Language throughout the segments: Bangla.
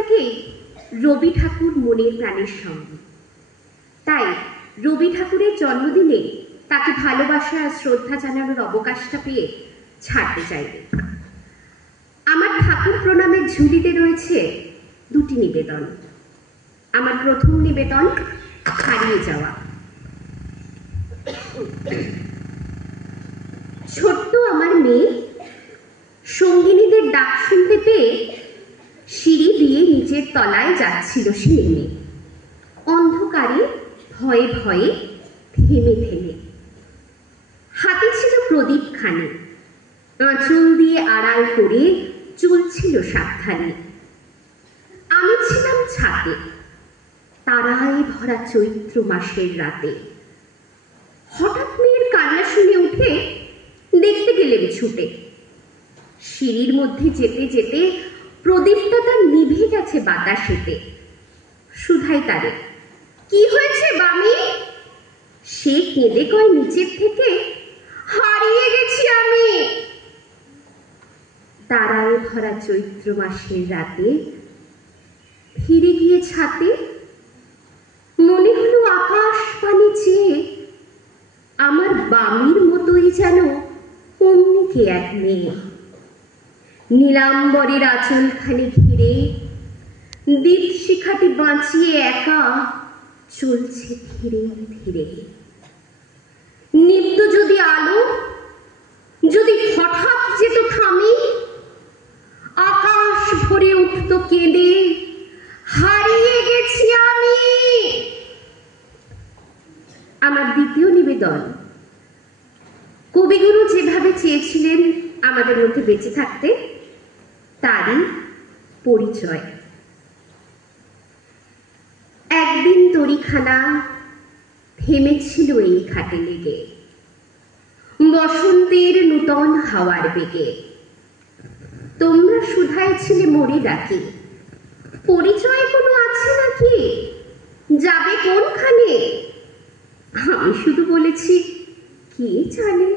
থেকেই রবি ঠাকুর মনের প্রাণের সঙ্গে। তাই রবি ঠাকুরের জন্মদিনে তাকে ভালোবাসা আর শ্রদ্ধা জানানোর অবকাশটা পেয়ে ছাড়তে চাইবে। আমার ঠাকুর প্রণামের ঝুলিতে রয়েছে দুটি নিবেদন। আমার প্রথম নিবেদন হারিয়ে যাওয়া। ছোট্ট আমার মেয়ে সঙ্গিনীদের ডাক শুনতে পেয়ে সিঁড়ি দিয়ে নিচের তলায় যাচ্ছিল সে নেমে, অন্ধকারে ভয়ে ভয়ে থেমে থেমে। হাতে ছিল প্রদীপ খানি, আঁচল দিয়ে আড়াল করে চলছিল সাবধানে। আমি ছিলাম ছাদে, তারায় ভরা চৈত্র মাসের রাতে। হঠাৎ মেয়ের কান্না শুনে উঠে দেখতে গেলেন ছুটে। সিঁড়ির মধ্যে যেতে যেতে প্রদীপটা তার নিভে গেছে বাতাসেতে। শুধাই তারে, কি হয়েছে বামি? সে কেঁদে কয় নিচের থেকে, হারিয়ে গেছি আমি। তারায় ভরা চৈত্র মাসের রাতে ফিরে গিয়ে ছাতে মনে হলো আকাশ পানে চেয়ে আমার বামির মতোই যেন অমনি কে এক মেয়ে। নীলাম্বরের আঁচলখানি ঘিরে দীপ শিখাটি বাঁচিয়ে একা চলছে ধীরে ধীরে। নিত্য যদি আলো যদি হঠাৎ যেত থামি, আকাশ ভরে উঠত কেঁদে, হারিয়ে গেছি আমি। আমার দ্বিতীয় নিবেদন, কবিগুরু যেভাবে চেয়েছিলেন আমাদের মধ্যে বেঁচে থাকতে, তারই পরিচয়। একদিন তরিখানা থেমেছিল এই ঘাটে লেগে, বসন্তের নূতন হাওয়ার বেগে। তোমরা শুধাইছিলে মরে ডাকে, পরিচয় কোনো আছে নাকি, যাবে কোনখানে? আমি শুধু বলেছি, কে জানে।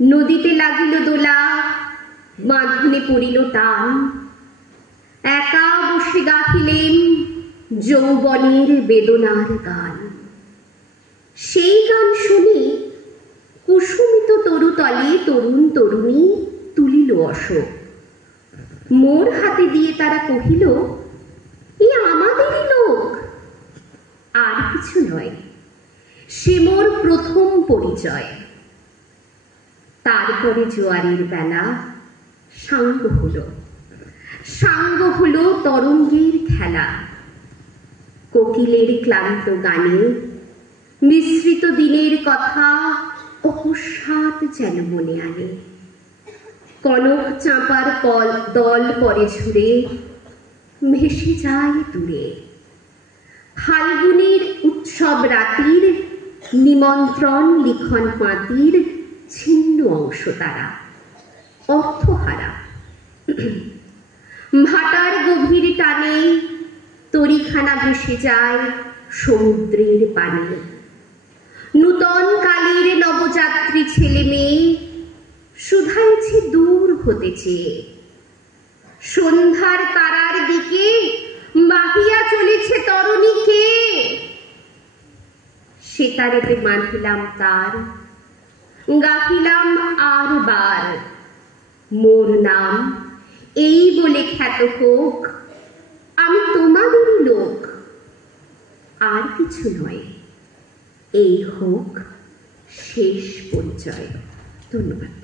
নদীতে লাগিল দোলা, বাঁধনে পড়িল টান, একা বসে গাহিলেন যৌবনের বেদনার গান। সেই গান শুনি কুসুমিত তরুতলে তরুণ তরুণী তুলিল অশোক। মোর হাতে দিয়ে তারা কহিল, এ আমাদেরই লোক। আর কিছু নয়, সে মোর প্রথম পরিচয়। তারপরে জোয়ারের বেলা সাঙ্গ হলো, সাঙ্গ হলো তরঙ্গের খেলা। কোকিলের ক্লান্ত গানে মিশ্রিত দিনের কথা অকস্মাৎ যেন মনে আনে। কনক চাঁপার দল পরে ঝুড়ে ভেসে যায় দূরে। ফাল্গুনের উৎসব রাতির নিমন্ত্রণ লিখন পাঁতির ছিন্ন অংশ তারা, অর্থহারা। ভাটার গভীর টানে তরিখানা ভেসে যায় সমুদ্রের পানে। নূতন কালের নবযাত্রী ছেলে মেয়ে শুধাইছে দূর হতে চেয়ে। সন্ধ্যার তারার দিকে বাহিয়া চলেছে তরণীকে। সেতারেতে বাঁধিলাম তার, গাহিলাম আর বার, মোর নাম এই বলে খ্যাত হোক, আমি তোমাদেরই লোক। আর কিছু নয়, এই হোক শেষ পরিচয়। ধন্যবাদ।